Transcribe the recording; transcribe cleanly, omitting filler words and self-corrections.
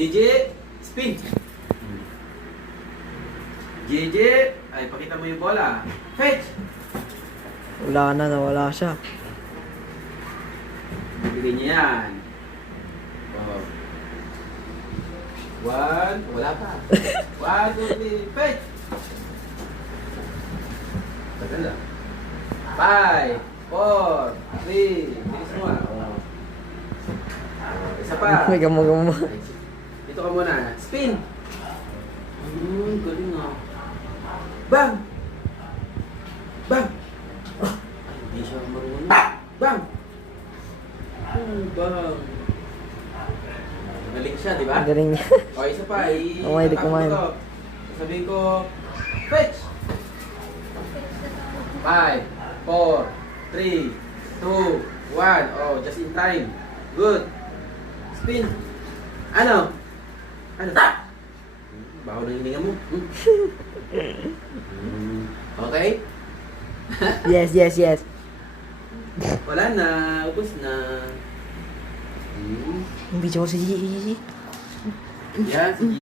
JJ, spin. JJ, ay pakita mo yung bola. Fetch. Wala na, nawala siya. Bibigyan niya yan. Oh. One, wala pa. 1, 2, 3, fetch. Tagal lang. 5, 4, 3, bilis mo ah. Oh. Isa pa. May gamo-gamo. Dito ka muna. Spin. Galing ah. Bang! Bang! Ah, hindi siya marunong. Bang! Bang! Galing siya, di ba? Ang galing niya. O, isa pa. Oh, hindi kumain. Sabihin ko, fetch! 5, 4, 3, 2, 1. Oh, just in time. Good. Spin. Ano? Ano? Baho ng hininga mo. Okay? Yes, yes, yes. Wala na. Ubus na. Yung video ko si Gigi. Yan, sige.